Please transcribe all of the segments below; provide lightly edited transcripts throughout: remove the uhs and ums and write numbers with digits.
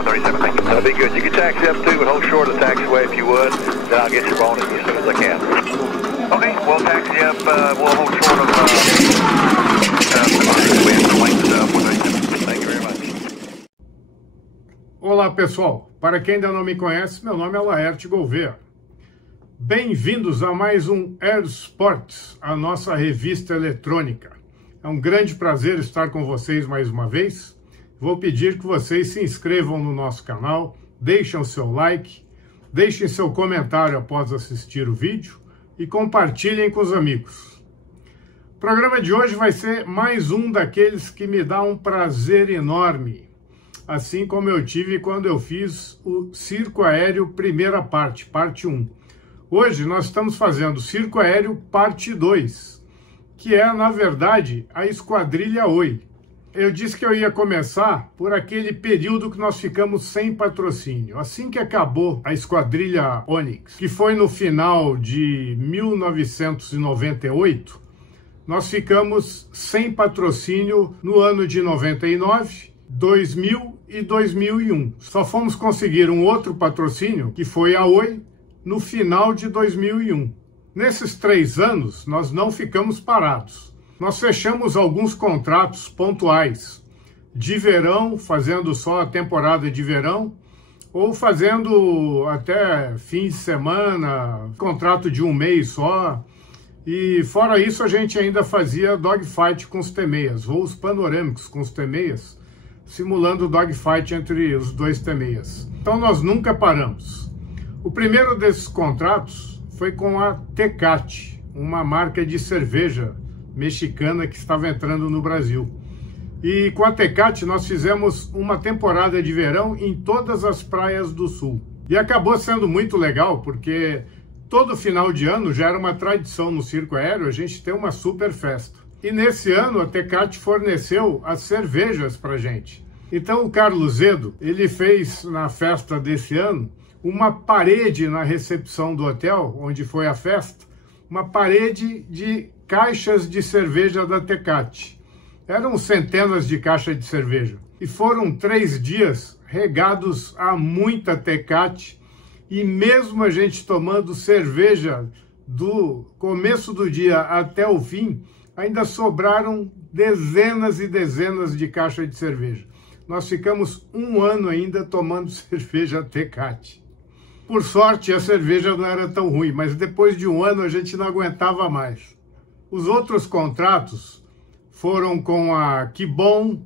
137, thank you. That'll be good. You can taxi up to and hold short of the taxiway if you would. Then I'll get your bonus as soon as I can. Okay, we'll taxi up, we'll hold short of Thank you very much. Olá pessoal, para quem ainda não me conhece, meu nome é Laerte Gouveia. Bem-vindos a mais um Air Sports, a nossa revista eletrônica. É um grande prazer estar com vocês mais uma vez. Vou pedir que vocês se inscrevam no nosso canal, deixem o seu like, deixem seu comentário após assistir o vídeo e compartilhem com os amigos. O programa de hoje vai ser mais um daqueles que me dá um prazer enorme, assim como eu tive quando eu fiz o Circo Aéreo primeira parte, parte 1. Hoje nós estamos fazendo o Circo Aéreo parte 2, que é, na verdade, a Esquadrilha Oi. Eu disse que eu ia começar por aquele período que nós ficamos sem patrocínio. Assim que acabou a Esquadrilha Onyx, que foi no final de 1998, nós ficamos sem patrocínio no ano de 99, 2000 e 2001. Só fomos conseguir um outro patrocínio, que foi a Oi, no final de 2001. Nesses 3 anos, nós não ficamos parados. Nós fechamos alguns contratos pontuais de verão, fazendo só a temporada de verão, ou fazendo até fim de semana, contrato de 1 mês só. E fora isso, a gente ainda fazia dogfight com os T-6, voos panorâmicos com os T-6, simulando dogfight entre os dois T-6. Então nós nunca paramos. O primeiro desses contratos foi com a Tecate, uma marca de cerveja mexicana que estava entrando no Brasil. E com a Tecate nós fizemos uma temporada de verão em todas as praias do sul. E acabou sendo muito legal, porque todo final de ano já era uma tradição no Circo Aéreo a gente ter uma super festa. E nesse ano a Tecate forneceu as cervejas pra gente. Então o Carlos Zedo, ele fez na festa desse ano uma parede na recepção do hotel, onde foi a festa, uma parede de caixas de cerveja da Tecate. Eram centenas de caixas de cerveja. E foram 3 dias regados a muita Tecate, e mesmo a gente tomando cerveja do começo do dia até o fim, ainda sobraram dezenas e dezenas de caixas de cerveja. Nós ficamos 1 ano ainda tomando cerveja Tecate. Por sorte, a cerveja não era tão ruim, mas depois de 1 ano a gente não aguentava mais. Os outros contratos foram com a Kibon,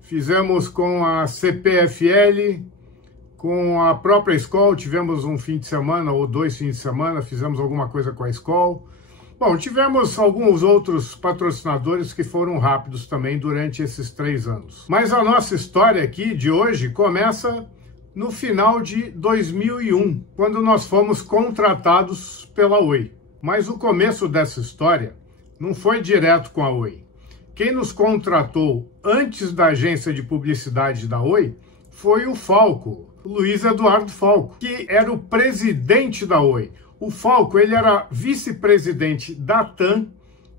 fizemos com a CPFL, com a própria Skol, tivemos um fim de semana ou 2 fins de semana, fizemos alguma coisa com a Skol. Bom, tivemos alguns outros patrocinadores que foram rápidos também durante esses 3 anos. Mas a nossa história aqui de hoje começa no final de 2001, quando nós fomos contratados pela Oi. Mas o começo dessa história não foi direto com a Oi. Quem nos contratou antes da agência de publicidade da Oi foi o Falco, Luiz Eduardo Falco, que era o presidente da Oi. O Falco, ele era vice-presidente da TAM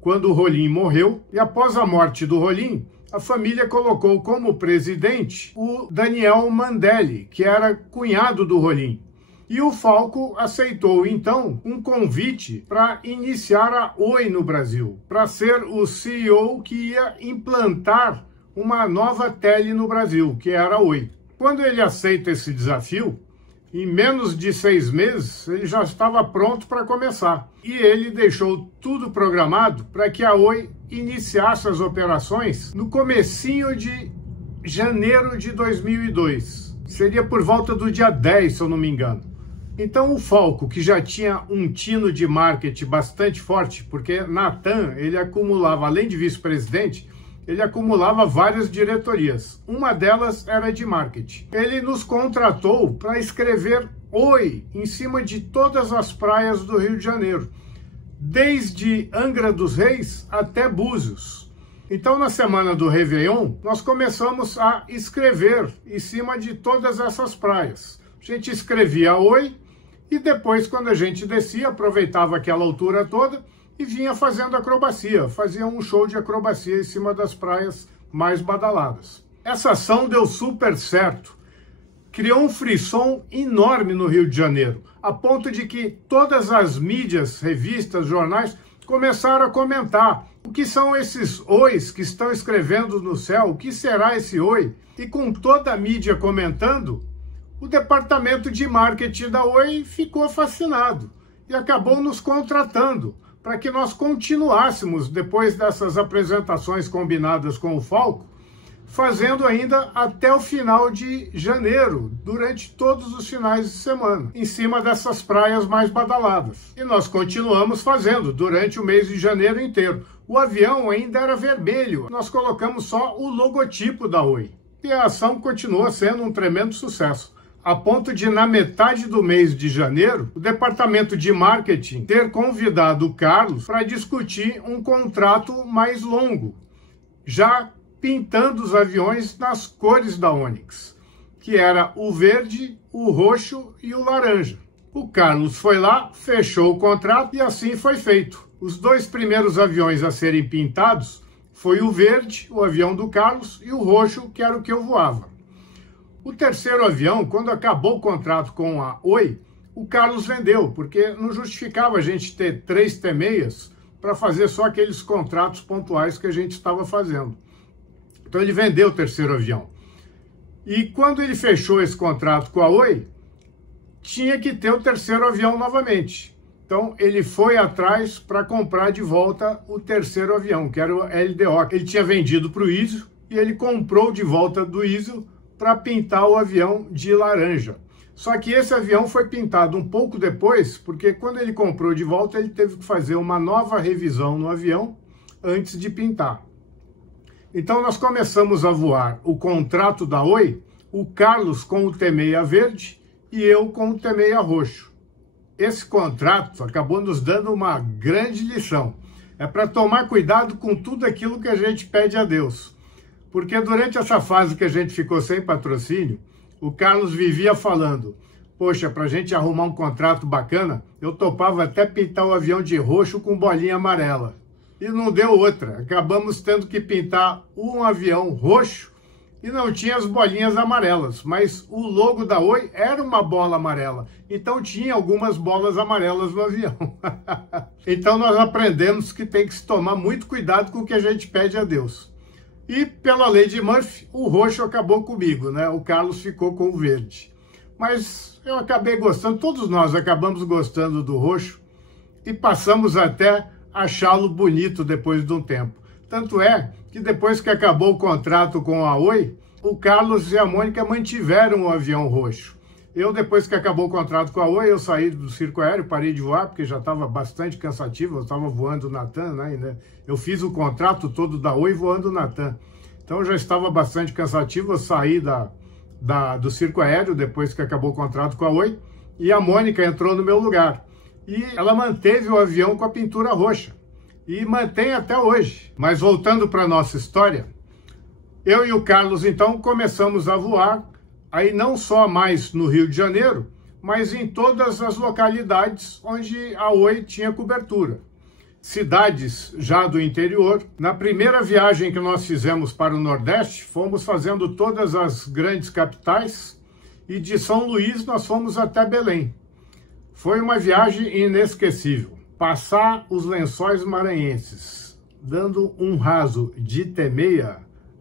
quando o Rolim morreu, e após a morte do Rolim, a família colocou como presidente o Daniel Mandelli, que era cunhado do Rolim. E o Falco aceitou, então, um convite para iniciar a Oi no Brasil, para ser o CEO que ia implantar uma nova tele no Brasil, que era a Oi. Quando ele aceita esse desafio, em menos de 6 meses, ele já estava pronto para começar. E ele deixou tudo programado para que a Oi iniciasse as operações no comecinho de janeiro de 2002. Seria por volta do dia 10, se eu não me engano. Então o Falco, que já tinha um tino de marketing bastante forte, porque na TAM ele acumulava, além de vice-presidente, ele acumulava várias diretorias. Uma delas era de marketing. Ele nos contratou para escrever Oi em cima de todas as praias do Rio de Janeiro, desde Angra dos Reis até Búzios. Então, na semana do Réveillon, nós começamos a escrever em cima de todas essas praias. A gente escrevia Oi e depois, quando a gente descia, aproveitava aquela altura toda e vinha fazendo acrobacia, fazia um show de acrobacia em cima das praias mais badaladas. Essa ação deu super certo, criou um frisson enorme no Rio de Janeiro, a ponto de que todas as mídias, revistas, jornais começaram a comentar o que são esses ois que estão escrevendo no céu, o que será esse oi? E com toda a mídia comentando, o departamento de marketing da Oi ficou fascinado e acabou nos contratando para que nós continuássemos, depois dessas apresentações combinadas com o Falco, fazendo ainda até o final de janeiro, durante todos os finais de semana, em cima dessas praias mais badaladas. E nós continuamos fazendo durante o mês de janeiro inteiro. O avião ainda era vermelho, nós colocamos só o logotipo da Oi. E a ação continua sendo um tremendo sucesso, a ponto de, na metade do mês de janeiro, o departamento de marketing ter convidado o Carlos para discutir um contrato mais longo, já pintando os aviões nas cores da Onyx, que era o verde, o roxo e o laranja. O Carlos foi lá, fechou o contrato e assim foi feito. Os 2 primeiros aviões a serem pintados foi o verde, o avião do Carlos, e o roxo, que era o que eu voava. O terceiro avião, quando acabou o contrato com a Oi, o Carlos vendeu, porque não justificava a gente ter 3 T6s para fazer só aqueles contratos pontuais que a gente estava fazendo. Então ele vendeu o terceiro avião. E quando ele fechou esse contrato com a Oi, tinha que ter o terceiro avião novamente. Então ele foi atrás para comprar de volta o terceiro avião, que era o LDO. Ele tinha vendido para o ISO e ele comprou de volta do ISO para pintar o avião de laranja. Só que esse avião foi pintado um pouco depois, porque quando ele comprou de volta, ele teve que fazer uma nova revisão no avião antes de pintar. Então nós começamos a voar o contrato da Oi, o Carlos com o T6 verde e eu com o T6 roxo. Esse contrato acabou nos dando uma grande lição. É para tomar cuidado com tudo aquilo que a gente pede a Deus. Porque durante essa fase que a gente ficou sem patrocínio, o Carlos vivia falando: poxa, para a gente arrumar um contrato bacana, eu topava até pintar o avião de roxo com bolinha amarela. E não deu outra. Acabamos tendo que pintar um avião roxo e não tinha as bolinhas amarelas. Mas o logo da Oi era uma bola amarela. Então tinha algumas bolas amarelas no avião. Então nós aprendemos que tem que se tomar muito cuidado com o que a gente pede a Deus. E pela lei de Murphy, o roxo acabou comigo, né? O Carlos ficou com o verde. Mas eu acabei gostando, todos nós acabamos gostando do roxo e passamos até achá-lo bonito depois de um tempo. Tanto é que depois que acabou o contrato com a Oi, o Carlos e a Mônica mantiveram o avião roxo. Eu, depois que acabou o contrato com a Oi, eu saí do circo aéreo, parei de voar, porque já estava bastante cansativo, eu estava voando na TAM, né? Eu fiz o contrato todo da Oi voando na TAM. Então já estava bastante cansativo, eu saí do circo aéreo, depois que acabou o contrato com a Oi, e a Mônica entrou no meu lugar. E ela manteve o avião com a pintura roxa. E mantém até hoje. Mas voltando para a nossa história, eu e o Carlos, então, começamos a voar, aí não só mais no Rio de Janeiro, mas em todas as localidades onde a Oi tinha cobertura. Cidades já do interior. Na primeira viagem que nós fizemos para o Nordeste, fomos fazendo todas as grandes capitais, e de São Luís nós fomos até Belém. Foi uma viagem inesquecível. Passar os Lençóis Maranhenses, dando um raso de T6,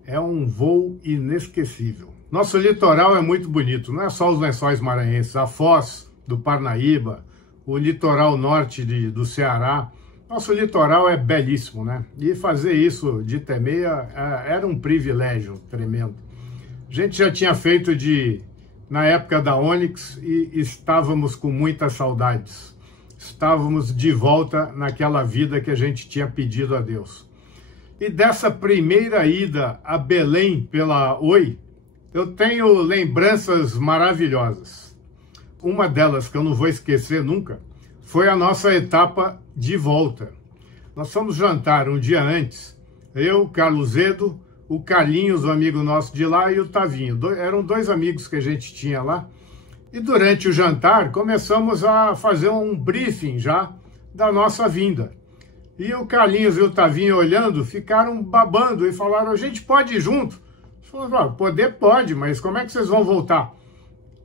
é um voo inesquecível. Nosso litoral é muito bonito, não é só os Lençóis Maranhenses, a Foz do Parnaíba, o litoral norte do Ceará. Nosso litoral é belíssimo, né? E fazer isso de T6 era um privilégio tremendo. A gente já tinha feito na época da Onyx e estávamos com muitas saudades. Estávamos de volta naquela vida que a gente tinha pedido a Deus. E dessa primeira ida a Belém pela Oi, eu tenho lembranças maravilhosas. Uma delas que eu não vou esquecer nunca foi a nossa etapa de volta. Nós fomos jantar um dia antes, eu, Carlos Edo, o Carlinhos, o amigo nosso de lá, e o Tavinho. Eram 2 amigos que a gente tinha lá. E durante o jantar, começamos a fazer um briefing já da nossa vinda. E o Carlinhos e o Tavinho, olhando, ficaram babando e falaram: a gente pode ir junto? Falaram: poder pode, mas como é que vocês vão voltar?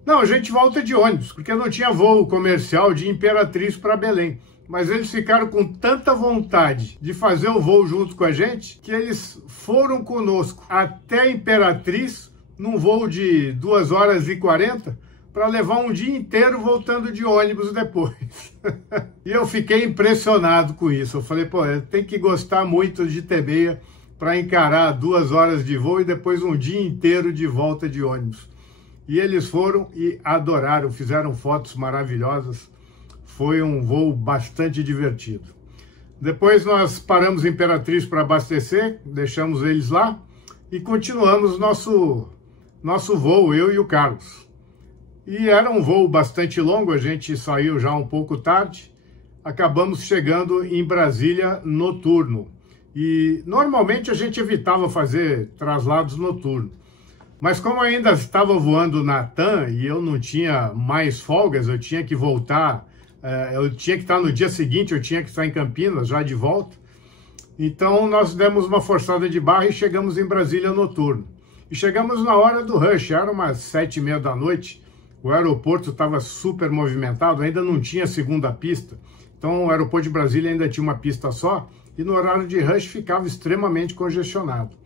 Não, a gente volta de ônibus, porque não tinha voo comercial de Imperatriz para Belém. Mas eles ficaram com tanta vontade de fazer o voo junto com a gente, que eles foram conosco até Imperatriz, num voo de 2 horas e 40, para levar um dia inteiro voltando de ônibus depois. E eu fiquei impressionado com isso. Eu falei, pô, tem que gostar muito de ter para encarar 2 horas de voo e depois um dia inteiro de volta de ônibus. E eles foram e adoraram, fizeram fotos maravilhosas. Foi um voo bastante divertido. Depois nós paramos em Imperatriz para abastecer, deixamos eles lá e continuamos nosso voo, eu e o Carlos. E era um voo bastante longo, a gente saiu já um pouco tarde, acabamos chegando em Brasília noturno. E normalmente a gente evitava fazer traslados noturnos. Mas como ainda estava voando na TAM e eu não tinha mais folgas, eu tinha que voltar, eu tinha que estar no dia seguinte, eu tinha que estar em Campinas, já de volta. Então nós demos uma forçada de barra e chegamos em Brasília noturno. E chegamos na hora do rush, era umas 7h30 da noite, o aeroporto estava super movimentado, ainda não tinha segunda pista. Então o aeroporto de Brasília ainda tinha uma pista só e no horário de rush ficava extremamente congestionado.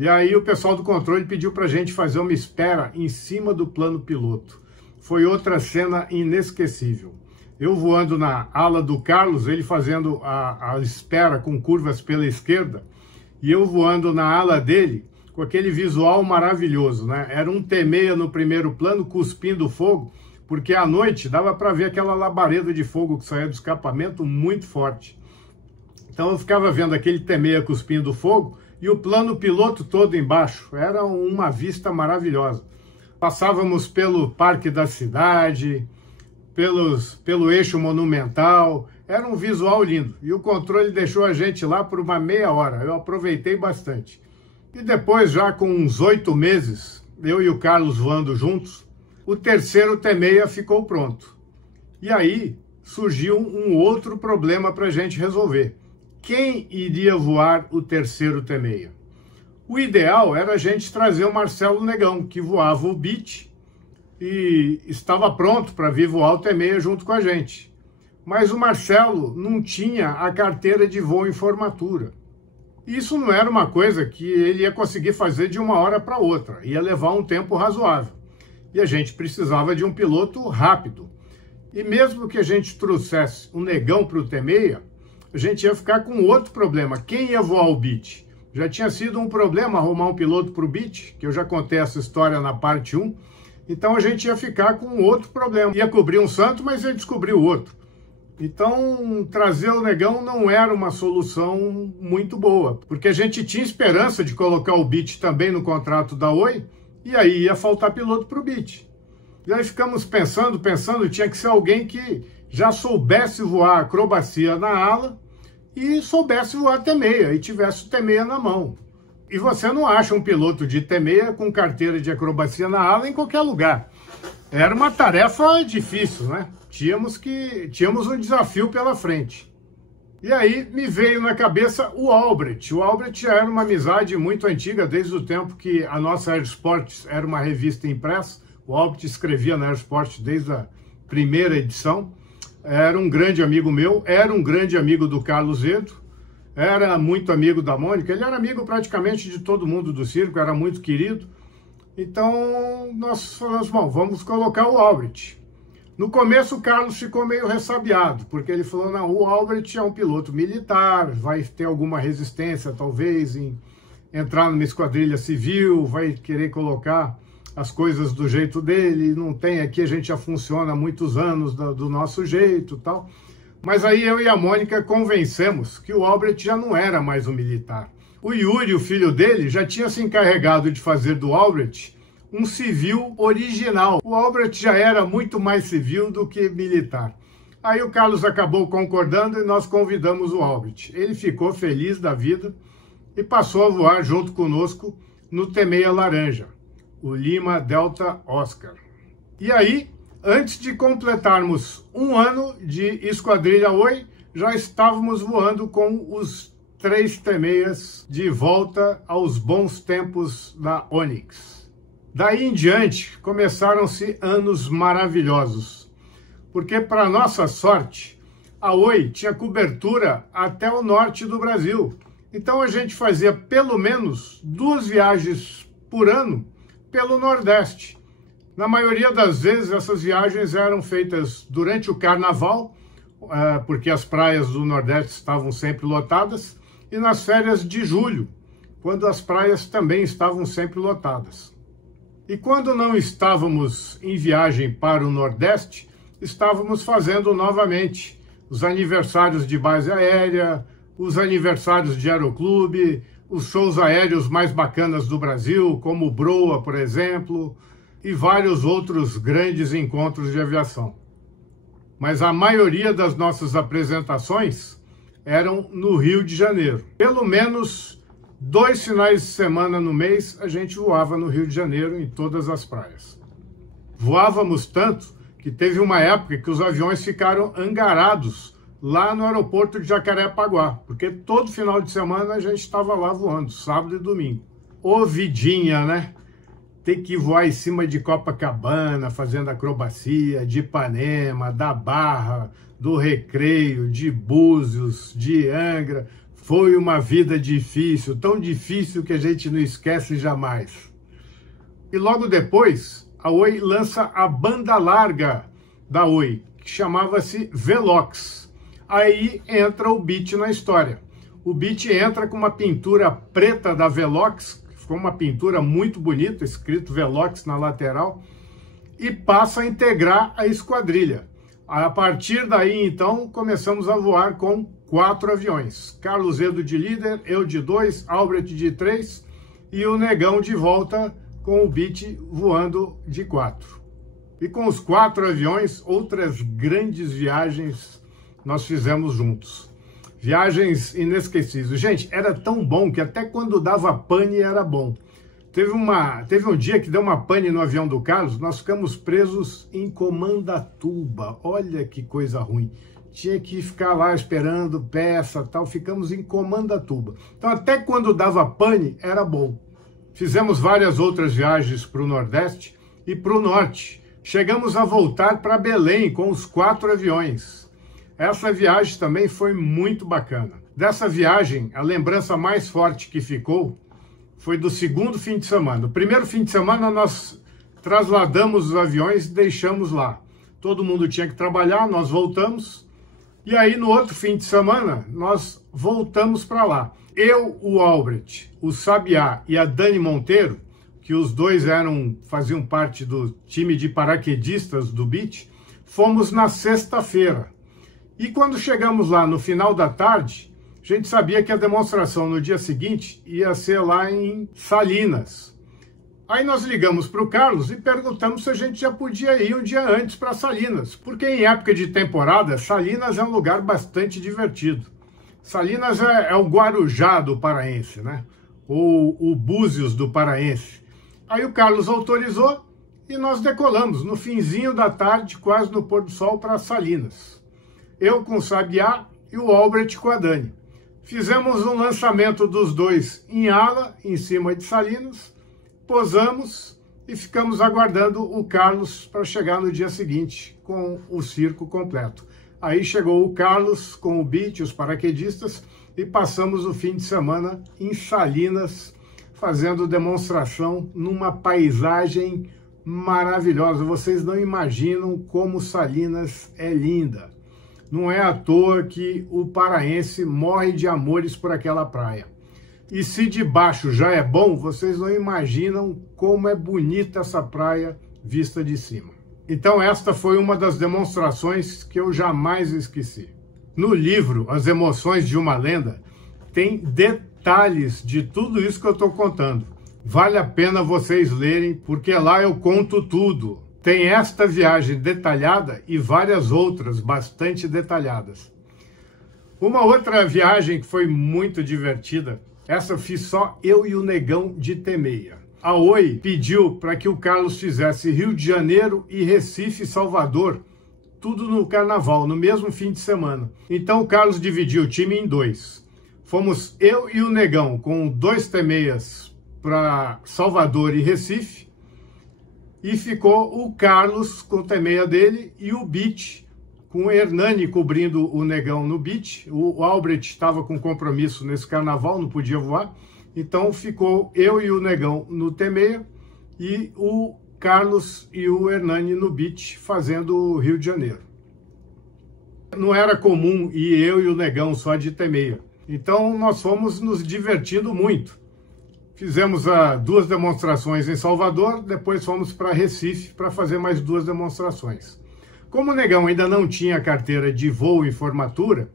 E aí o pessoal do controle pediu para a gente fazer uma espera em cima do plano piloto. Foi outra cena inesquecível. Eu voando na ala do Carlos, ele fazendo a espera com curvas pela esquerda, e eu voando na ala dele com aquele visual maravilhoso, né? Era um T-6 no primeiro plano cuspindo fogo, porque à noite dava para ver aquela labareda de fogo que saía do escapamento muito forte. Então eu ficava vendo aquele T-6 cuspindo fogo, e o plano piloto todo embaixo. Era uma vista maravilhosa. Passávamos pelo Parque da Cidade, pelo eixo monumental, era um visual lindo. E o controle deixou a gente lá por uma meia hora, eu aproveitei bastante. E depois, já com uns 8 meses, eu e o Carlos voando juntos, o terceiro T-6 ficou pronto. E aí surgiu um outro problema para a gente resolver. Quem iria voar o terceiro T-6? O ideal era a gente trazer o Marcelo Negão, que voava o Beech e estava pronto para vir voar o T-6 junto com a gente. Mas o Marcelo não tinha a carteira de voo em formatura. Isso não era uma coisa que ele ia conseguir fazer de uma hora para outra, ia levar um tempo razoável. E a gente precisava de um piloto rápido. E mesmo que a gente trouxesse o Negão para o T-6, a gente ia ficar com outro problema. Quem ia voar o Beech? Já tinha sido um problema arrumar um piloto para o Beech, que eu já contei essa história na parte 1. Então a gente ia ficar com outro problema. Ia cobrir um santo, mas ia descobrir o outro. Então trazer o Negão não era uma solução muito boa, porque a gente tinha esperança de colocar o Beech também no contrato da Oi, e aí ia faltar piloto para o Beech. E aí ficamos pensando, tinha que ser alguém que já soubesse voar acrobacia na ala e soubesse voar T-6 e tivesse o T-6 na mão. E você não acha um piloto de T-6 com carteira de acrobacia na ala em qualquer lugar. Era uma tarefa difícil, né? Tínhamos um desafio pela frente. E aí me veio na cabeça o Albrecht. O Albrecht já era uma amizade muito antiga, desde o tempo que a nossa Aerosports era uma revista impressa. O Albrecht escrevia na Aerosports desde a primeira edição. Era um grande amigo meu, era um grande amigo do Carlos Edo, era muito amigo da Mônica, ele era amigo praticamente de todo mundo do circo, era muito querido. Então nós falamos, bom, vamos colocar o Albrecht. No começo o Carlos ficou meio ressabiado, porque ele falou, não, o Albrecht é um piloto militar, vai ter alguma resistência talvez em entrar numa esquadrilha civil, vai querer colocar as coisas do jeito dele, não tem aqui, a gente já funciona há muitos anos do nosso jeito e tal. Mas aí eu e a Mônica convencemos que o Albrecht já não era mais um militar. O Yuri, o filho dele, já tinha se encarregado de fazer do Albrecht um civil original. O Albrecht já era muito mais civil do que militar. Aí o Carlos acabou concordando e nós convidamos o Albrecht. Ele ficou feliz da vida e passou a voar junto conosco no T-6 laranja, o Lima Delta Oscar. E aí, antes de completarmos um ano de Esquadrilha Oi, já estávamos voando com os 3 T-6 de volta aos bons tempos da Onyx. Daí em diante, começaram-se anos maravilhosos, porque, para nossa sorte, a Oi tinha cobertura até o norte do Brasil. Então a gente fazia pelo menos 2 viagens por ano pelo Nordeste. Na maioria das vezes, essas viagens eram feitas durante o Carnaval, porque as praias do Nordeste estavam sempre lotadas, e nas férias de julho, quando as praias também estavam sempre lotadas. E quando não estávamos em viagem para o Nordeste, estávamos fazendo novamente os aniversários de base aérea, os aniversários de aeroclube, os shows aéreos mais bacanas do Brasil, como o Broa, por exemplo, e vários outros grandes encontros de aviação. Mas a maioria das nossas apresentações eram no Rio de Janeiro. Pelo menos 2 finais de semana no mês a gente voava no Rio de Janeiro, em todas as praias. Voávamos tanto que teve uma época que os aviões ficaram hangarados lá no aeroporto de Jacarepaguá, porque todo final de semana a gente estava lá voando, sábado e domingo. Ô vidinha, né? Ter que voar em cima de Copacabana, fazendo acrobacia, de Ipanema, da Barra, do Recreio, de Búzios, de Angra. Foi uma vida difícil, tão difícil que a gente não esquece jamais. E logo depois, a Oi lança a banda larga da Oi, que chamava-se Velox. Aí entra o Beech na história. O Beech entra com uma pintura preta da Velox, que ficou uma pintura muito bonita, escrito Velox na lateral, e passa a integrar a esquadrilha. A partir daí, então, começamos a voar com 4 aviões. Carlos Edo de líder, eu de 2, Albrecht de 3 e o Negão de volta com o Beech voando de 4. E com os 4 aviões, outras grandes viagens nós fizemos juntos. Viagens inesquecíveis. Gente, era tão bom que até quando dava pane era bom. Teve um dia que deu uma pane no avião do Carlos, nós ficamos presos em Comandatuba. Olha que coisa ruim. Tinha que ficar lá esperando peça, tal, ficamos em Comandatuba. Então até quando dava pane era bom. Fizemos várias outras viagens para o Nordeste e para o Norte. Chegamos a voltar para Belém com os 4 aviões. Essa viagem também foi muito bacana. Dessa viagem, a lembrança mais forte que ficou foi do segundo fim de semana. O primeiro fim de semana nós trasladamos os aviões e deixamos lá. Todo mundo tinha que trabalhar, nós voltamos. E aí no outro fim de semana nós voltamos para lá. Eu, o Albrecht, o Sabiá e a Dani Monteiro, que os dois faziam parte do time de paraquedistas do Beech, fomos na sexta-feira. E quando chegamos lá no final da tarde, a gente sabia que a demonstração no dia seguinte ia ser lá em Salinas. Aí nós ligamos para o Carlos e perguntamos se a gente já podia ir um dia antes para Salinas, porque em época de temporada, Salinas é um lugar bastante divertido. Salinas é o Guarujá do paraense, né? Ou o Búzios do paraense. Aí o Carlos autorizou e nós decolamos no finzinho da tarde, quase no pôr do sol, para Salinas. Eu com o Sabiá e o Albrecht com a Dani. Fizemos um lançamento dos dois em ala, em cima de Salinas, posamos e ficamos aguardando o Carlos para chegar no dia seguinte com o circo completo. Aí chegou o Carlos com o Beech, os paraquedistas, e passamos o fim de semana em Salinas, fazendo demonstração numa paisagem maravilhosa. Vocês não imaginam como Salinas é linda. Não é à toa que o paraense morre de amores por aquela praia. E se de baixo já é bom, vocês não imaginam como é bonita essa praia vista de cima. Então esta foi uma das demonstrações que eu jamais esqueci. No livro As Emoções de uma Lenda, tem detalhes de tudo isso que eu estou contando. Vale a pena vocês lerem, porque lá eu conto tudo. Tem esta viagem detalhada e várias outras bastante detalhadas. Uma outra viagem que foi muito divertida, essa eu fiz só eu e o Negão de T6. A Oi pediu para que o Carlos fizesse Rio de Janeiro e Recife e Salvador, tudo no carnaval, no mesmo fim de semana. Então o Carlos dividiu o time em 2. Fomos eu e o Negão com 2 T6 para Salvador e Recife, e ficou o Carlos com o T6 dele e o Beech, com o Hernani cobrindo o Negão no Beech. O Albrecht estava com compromisso nesse carnaval, não podia voar, então ficou eu e o Negão no T6 e o Carlos e o Hernani no Beech fazendo o Rio de Janeiro. Não era comum ir eu e o Negão só de T6, então nós fomos nos divertindo muito. Fizemos 2 demonstrações em Salvador, depois fomos para Recife para fazer mais 2 demonstrações. Como o Negão ainda não tinha carteira de voo e formatura,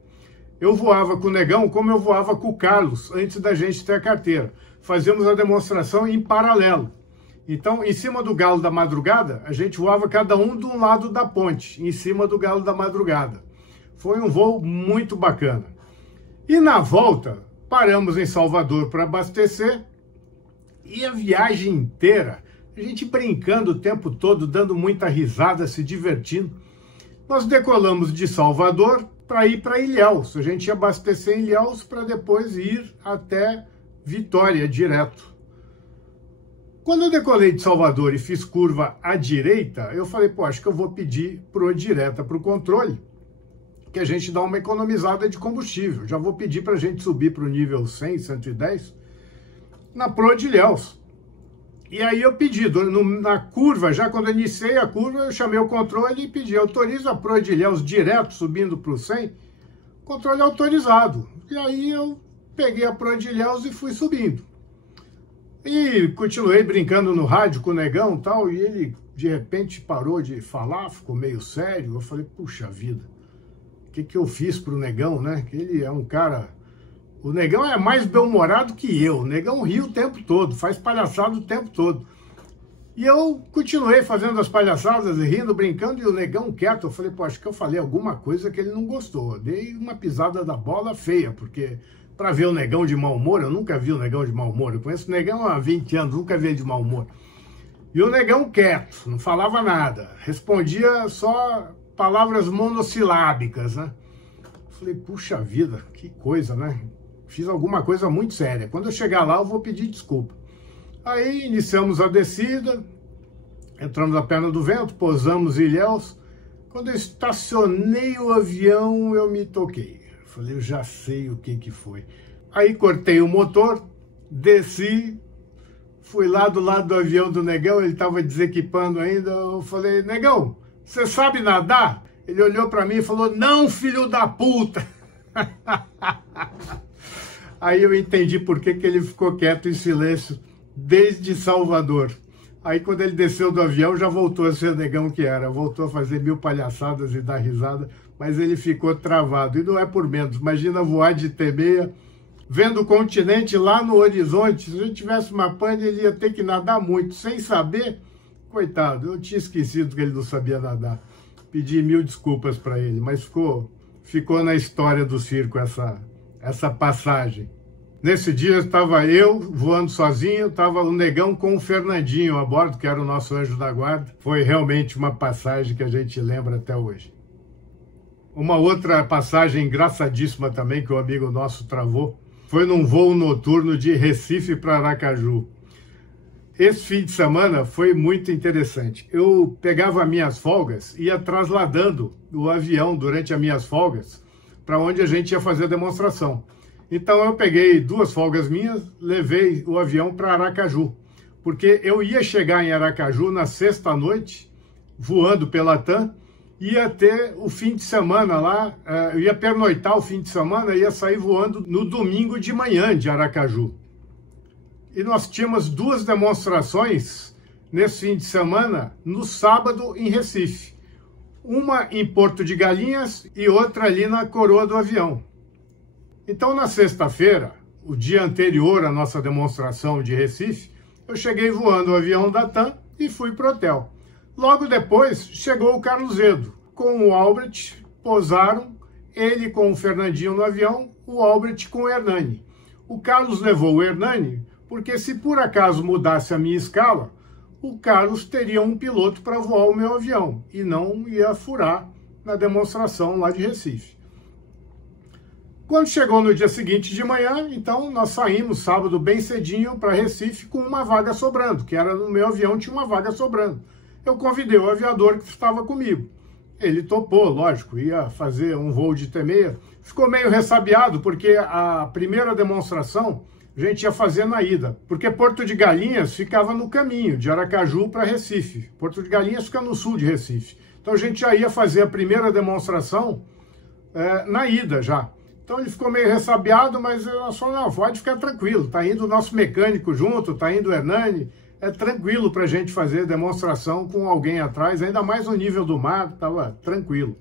eu voava com o Negão como eu voava com o Carlos, antes da gente ter a carteira. Fazíamos a demonstração em paralelo. Então, em cima do Galo da Madrugada, a gente voava cada um de um lado da ponte, em cima do Galo da Madrugada. Foi um voo muito bacana. E na volta, paramos em Salvador para abastecer, e a viagem inteira, a gente brincando o tempo todo, dando muita risada, se divertindo. Nós decolamos de Salvador para ir para Ilhéus. A gente ia abastecer em Ilhéus para depois ir até Vitória, direto. Quando eu decolei de Salvador e fiz curva à direita, eu falei, pô, acho que eu vou pedir pro direta para o controle, que a gente dá uma economizada de combustível. Já vou pedir para a gente subir para o nível 100, 110, na Pro de Ilhéus. E aí eu pedi, na curva, já quando eu iniciei a curva, eu chamei o controle e pedi, autoriza a Pro de Ilhéus direto, subindo para o 100, controle autorizado. E aí eu peguei a Pro de Ilhéus e fui subindo. E continuei brincando no rádio com o Negão e tal, e ele de repente parou de falar, ficou meio sério. Eu falei, puxa vida, o que eu fiz pro Negão, né? Que ele é um cara... O Negão é mais bem-humorado que eu. O Negão ri o tempo todo, faz palhaçada o tempo todo. E eu continuei fazendo as palhaçadas, rindo, brincando, e o Negão quieto. Eu falei, pô, acho que eu falei alguma coisa que ele não gostou. Eu dei uma pisada da bola feia, porque para ver o Negão de mau humor, eu nunca vi o Negão de mau humor. Eu conheço o Negão há 20 anos, nunca vi ele de mau humor. E o Negão quieto, não falava nada. Respondia só palavras monossilábicas, né? Eu falei, puxa vida, que coisa, né? Fiz alguma coisa muito séria. Quando eu chegar lá, eu vou pedir desculpa. Aí iniciamos a descida, entramos na perna do vento, pousamos em Ilhéus. Quando eu estacionei o avião, eu me toquei. Falei, eu já sei o que foi. Aí cortei o motor, desci, fui lá do lado do avião do Negão, ele estava desequipando ainda. Eu falei, Negão, você sabe nadar? Ele olhou para mim e falou, não, filho da puta! Aí eu entendi por que ele ficou quieto em silêncio desde Salvador. Aí quando ele desceu do avião, já voltou a ser o Negão que era. Voltou a fazer 1000 palhaçadas e dar risada, mas ele ficou travado. E não é por menos. Imagina voar de T6, vendo o continente lá no horizonte. Se ele tivesse uma pane, ele ia ter que nadar muito, sem saber. Coitado, eu tinha esquecido que ele não sabia nadar. Pedi 1000 desculpas para ele, mas ficou na história do circo essa passagem. Nesse dia estava eu voando sozinho, estava o Negão com o Fernandinho a bordo, que era o nosso anjo da guarda. Foi realmente uma passagem que a gente lembra até hoje. Uma outra passagem engraçadíssima também que o amigo nosso travou foi num voo noturno de Recife para Aracaju. Esse fim de semana foi muito interessante. Eu pegava minhas folgas e ia trasladando o avião durante as minhas folgas para onde a gente ia fazer a demonstração. Então eu peguei 2 folgas minhas, levei o avião para Aracaju, porque eu ia chegar em Aracaju na sexta-noite, voando pela TAM, ia ter o fim de semana lá, eu ia pernoitar o fim de semana, ia sair voando no domingo de manhã de Aracaju. E nós tínhamos 2 demonstrações nesse fim de semana, no sábado em Recife. Uma em Porto de Galinhas e outra ali na coroa do avião. Então, na sexta-feira, o dia anterior à nossa demonstração de Recife, eu cheguei voando o avião da TAM e fui para o hotel. Logo depois, chegou o Carlosedo. Com o Albrecht, pousaram, ele com o Fernandinho no avião, o Albrecht com o Hernani. O Carlos levou o Hernani, porque se por acaso mudasse a minha escala, o Carlos teria um piloto para voar o meu avião e não ia furar na demonstração lá de Recife. Quando chegou no dia seguinte de manhã, então nós saímos sábado bem cedinho para Recife com uma vaga sobrando, que era no meu avião, tinha uma vaga sobrando. eu convidei o aviador que estava comigo. Ele topou, lógico, ia fazer um voo de T6. Ficou meio ressabiado, porque a primeira demonstração a gente ia fazer na ida, porque Porto de Galinhas ficava no caminho, de Aracaju para Recife. Porto de Galinhas fica no sul de Recife. Então a gente já ia fazer a primeira demonstração na ida já. Então ele ficou meio ressabiado, mas eu falei, não, pode ficar tranquilo, tá indo o nosso mecânico junto, tá indo o Hernani, é tranquilo para a gente fazer demonstração com alguém atrás, ainda mais no nível do mar, estava tranquilo.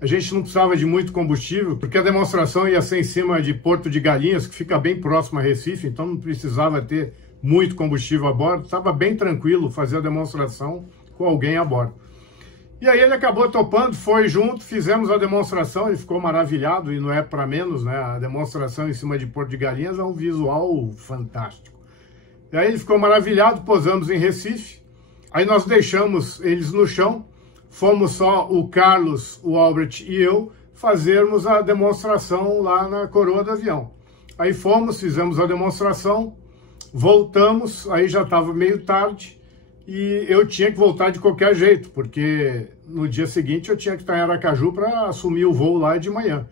A gente não precisava de muito combustível, porque a demonstração ia ser em cima de Porto de Galinhas, que fica bem próximo a Recife, então não precisava ter muito combustível a bordo, estava bem tranquilo fazer a demonstração com alguém a bordo. E aí ele acabou topando, foi junto, fizemos a demonstração, ele ficou maravilhado, e não é para menos, né? A demonstração em cima de Porto de Galinhas é um visual fantástico. E aí ele ficou maravilhado, posamos em Recife, aí nós deixamos eles no chão, fomos só o Carlos, o Albert e eu fazermos a demonstração lá na coroa do avião. Aí fomos, fizemos a demonstração, voltamos, aí já estava meio tarde, e eu tinha que voltar de qualquer jeito, porque no dia seguinte eu tinha que estar em Aracaju para assumir o voo lá de manhã.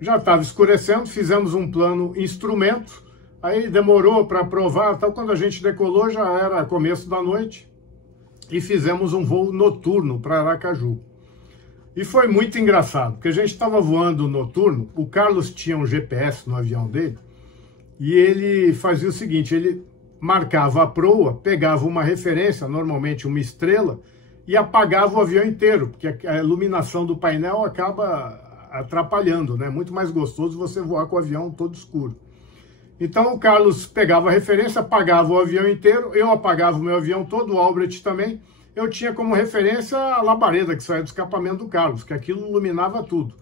Já estava escurecendo, fizemos um plano instrumento, aí demorou para aprovar, então quando a gente decolou já era começo da noite, e fizemos um voo noturno para Aracaju. E foi muito engraçado, porque a gente estava voando noturno, o Carlos tinha um GPS no avião dele, e ele fazia o seguinte, ele marcava a proa, pegava uma referência, normalmente uma estrela, e apagava o avião inteiro, porque a iluminação do painel acaba atrapalhando, né? Muito mais gostoso você voar com o avião todo escuro. Então o Carlos pegava a referência, apagava o avião inteiro, eu apagava o meu avião todo, o Albert também. Eu tinha como referência a labareda que saía do escapamento do Carlos, que aquilo iluminava tudo.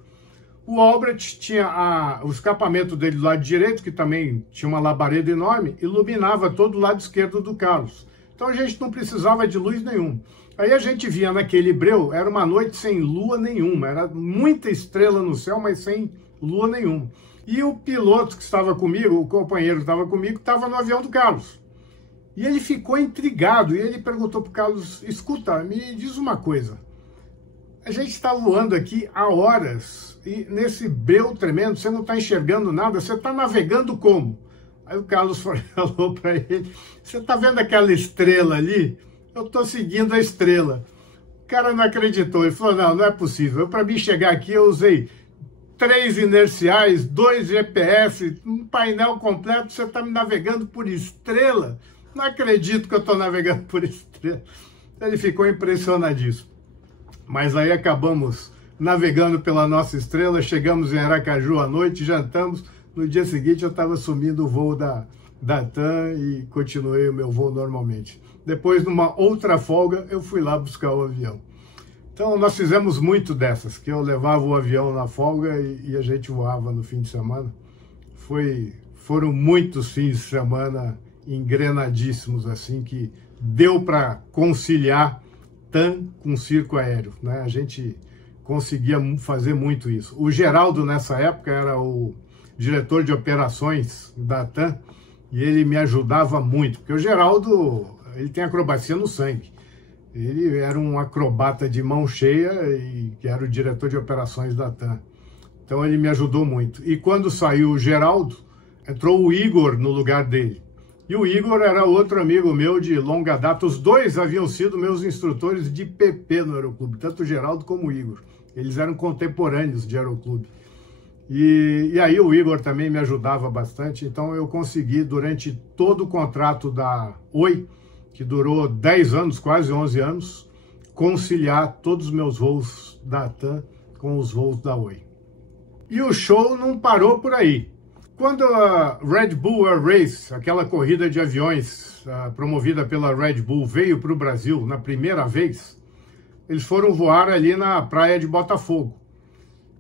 O Albert tinha o escapamento dele do lado direito, que também tinha uma labareda enorme, iluminava todo o lado esquerdo do Carlos. Então a gente não precisava de luz nenhuma. Aí a gente via naquele breu, era uma noite sem lua nenhuma, era muita estrela no céu, mas sem lua nenhuma. E o piloto que estava comigo, o companheiro que estava comigo, estava no avião do Carlos. E ele ficou intrigado, e ele perguntou para o Carlos, escuta, me diz uma coisa, a gente está voando aqui há horas, e nesse breu tremendo, você não está enxergando nada, você está navegando como? Aí o Carlos falou para ele, você está vendo aquela estrela ali? Eu estou seguindo a estrela. O cara não acreditou, ele falou, não é possível, para mim chegar aqui eu usei 3 inerciais, 2 GPS, um painel completo, você está me navegando por estrela? Não acredito que eu estou navegando por estrela. Ele ficou impressionadíssimo. Mas aí acabamos navegando pela nossa estrela, chegamos em Aracaju à noite, jantamos, no dia seguinte eu estava assumindo o voo da TAM e continuei o meu voo normalmente. Depois, numa outra folga, eu fui lá buscar o avião. Então nós fizemos muito dessas, que eu levava o avião na folga e a gente voava no fim de semana. Foram muitos fins de semana engrenadíssimos, assim, que deu para conciliar TAM com circo aéreo, né? A gente conseguia fazer muito isso. O Geraldo, nessa época, era o diretor de operações da TAM e ele me ajudava muito, porque o Geraldo, ele tem acrobacia no sangue. Ele era um acrobata de mão cheia e que era o diretor de operações da TAM. Então ele me ajudou muito. E quando saiu o Geraldo, entrou o Igor no lugar dele. E o Igor era outro amigo meu de longa data. Os dois haviam sido meus instrutores de PP no Aeroclube, tanto o Geraldo como o Igor. Eles eram contemporâneos de Aeroclube. E aí o Igor também me ajudava bastante. Então eu consegui, durante todo o contrato da Oi, que durou 10 anos, quase 11 anos, conciliar todos os meus voos da TAM com os voos da Oi. E o show não parou por aí. Quando a Red Bull Air Race, aquela corrida de aviões promovida pela Red Bull, veio para o Brasil na primeira vez, eles foram voar ali na praia de Botafogo.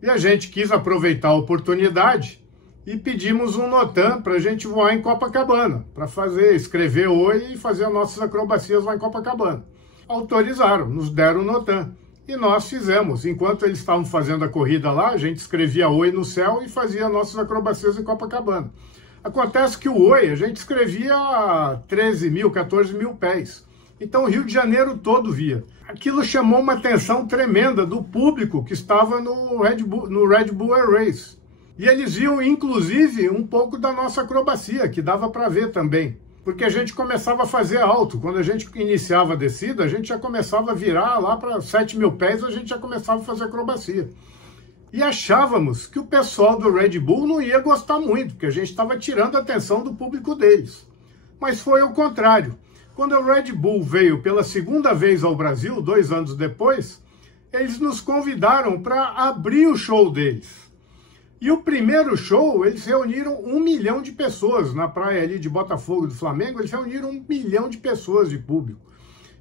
E a gente quis aproveitar a oportunidade e pedimos um NOTAM para a gente voar em Copacabana, para escrever Oi e fazer as nossas acrobacias lá em Copacabana. Autorizaram, nos deram o NOTAM. E nós fizemos. Enquanto eles estavam fazendo a corrida lá, a gente escrevia Oi no céu e fazia nossas acrobacias em Copacabana. Acontece que o Oi, a gente escrevia a 13 mil, 14 mil pés. Então o Rio de Janeiro todo via. aquilo chamou uma atenção tremenda do público que estava no Red Bull Air Race. E eles viam, inclusive, um pouco da nossa acrobacia, que dava para ver também. Porque a gente começava a fazer alto. Quando a gente iniciava a descida, a gente já começava a virar lá para 7.000 pés, a gente já começava a fazer acrobacia. E achávamos que o pessoal do Red Bull não ia gostar muito, porque a gente estava tirando a atenção do público deles. Mas foi o contrário. Quando o Red Bull veio pela segunda vez ao Brasil, 2 anos depois, eles nos convidaram para abrir o show deles. E o primeiro show, eles reuniram 1 milhão de pessoas na praia ali de Botafogo do Flamengo, eles reuniram 1 milhão de pessoas de público.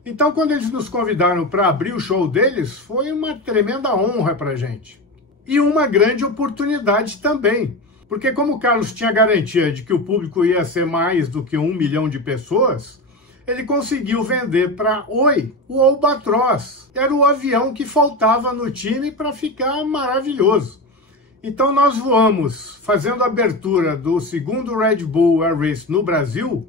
Então, quando eles nos convidaram para abrir o show deles, foi uma tremenda honra para a gente. E uma grande oportunidade também, porque como o Carlos tinha garantia de que o público ia ser mais do que 1 milhão de pessoas, ele conseguiu vender para Oi o Albatross. Era o avião que faltava no time para ficar maravilhoso. Então nós voamos, fazendo a abertura do segundo Red Bull Air Race no Brasil,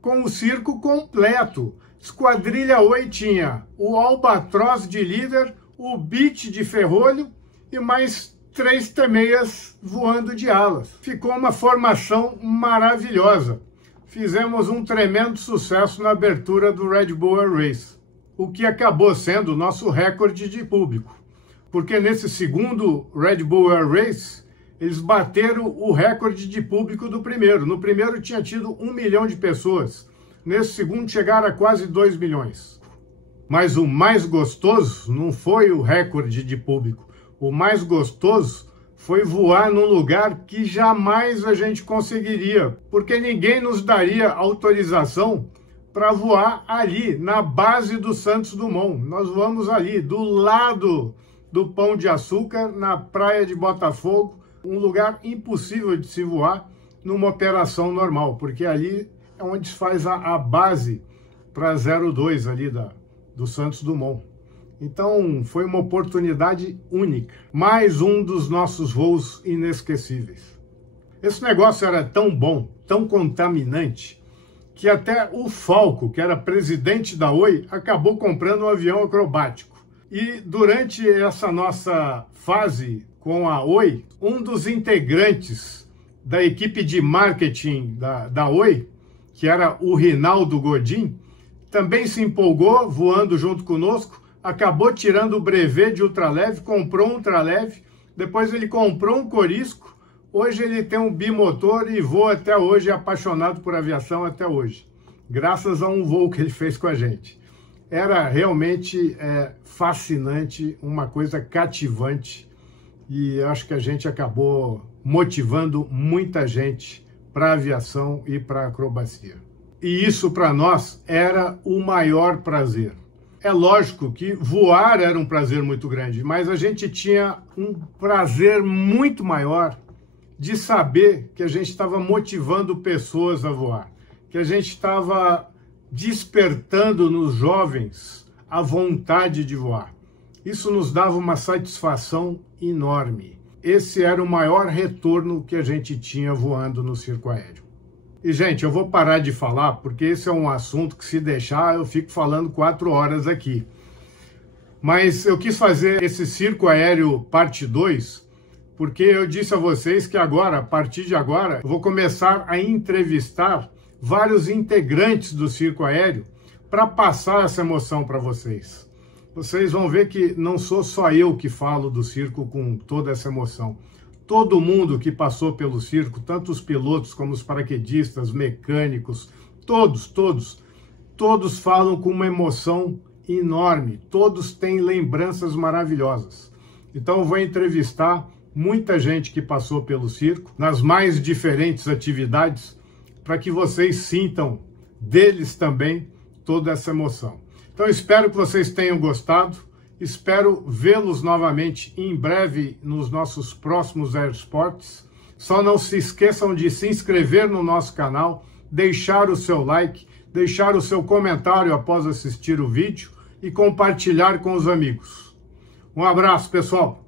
com o circo completo. Esquadrilha Oi tinha o Albatross de líder, o Beat de ferrolho e mais 3 T-6 voando de alas. Ficou uma formação maravilhosa. Fizemos um tremendo sucesso na abertura do Red Bull Air Race, o que acabou sendo o nosso recorde de público. Porque nesse segundo Red Bull Air Race, eles bateram o recorde de público do primeiro. No primeiro tinha tido 1 milhão de pessoas. Nesse segundo chegaram a quase 2 milhões. Mas o mais gostoso não foi o recorde de público. O mais gostoso foi voar num lugar que jamais a gente conseguiria, porque ninguém nos daria autorização para voar ali, na base do Santos Dumont. Nós voamos ali, do lado do Pão de Açúcar, na praia de Botafogo, um lugar impossível de se voar numa operação normal, porque ali é onde se faz a base para 02 ali do Santos Dumont. Então, foi uma oportunidade única. Mais um dos nossos voos inesquecíveis. Esse negócio era tão bom, tão contaminante, que até o Falco, que era presidente da Oi, acabou comprando um avião acrobático. E durante essa nossa fase com a Oi, um dos integrantes da equipe de marketing da Oi, que era o Rinaldo Godin, também se empolgou voando junto conosco, acabou tirando o brevet de ultraleve, comprou um ultraleve, depois ele comprou um Corisco, hoje ele tem um bimotor e voa até hoje, é apaixonado por aviação até hoje, graças a um voo que ele fez com a gente. Era realmente fascinante, uma coisa cativante, e acho que a gente acabou motivando muita gente para a aviação e para a acrobacia. E isso para nós era o maior prazer. É lógico que voar era um prazer muito grande, mas a gente tinha um prazer muito maior de saber que a gente estava motivando pessoas a voar, que a gente estava despertando nos jovens a vontade de voar. Isso nos dava uma satisfação enorme. Esse era o maior retorno que a gente tinha voando no circo aéreo. E, gente, eu vou parar de falar, porque esse é um assunto que, se deixar, eu fico falando 4 horas aqui. Mas eu quis fazer esse circo aéreo parte 2, porque eu disse a vocês que agora, a partir de agora, eu vou começar a entrevistar vários integrantes do circo aéreo para passar essa emoção para vocês. Vocês vão ver que não sou só eu que falo do circo com toda essa emoção. Todo mundo que passou pelo circo, tanto os pilotos como os paraquedistas, mecânicos, todos falam com uma emoção enorme, todos têm lembranças maravilhosas. Então eu vou entrevistar muita gente que passou pelo circo, nas mais diferentes atividades, para que vocês sintam deles também toda essa emoção. Então espero que vocês tenham gostado. Espero vê-los novamente em breve nos nossos próximos Aerosports. Só não se esqueçam de se inscrever no nosso canal, deixar o seu like, deixar o seu comentário após assistir o vídeo e compartilhar com os amigos. Um abraço, pessoal!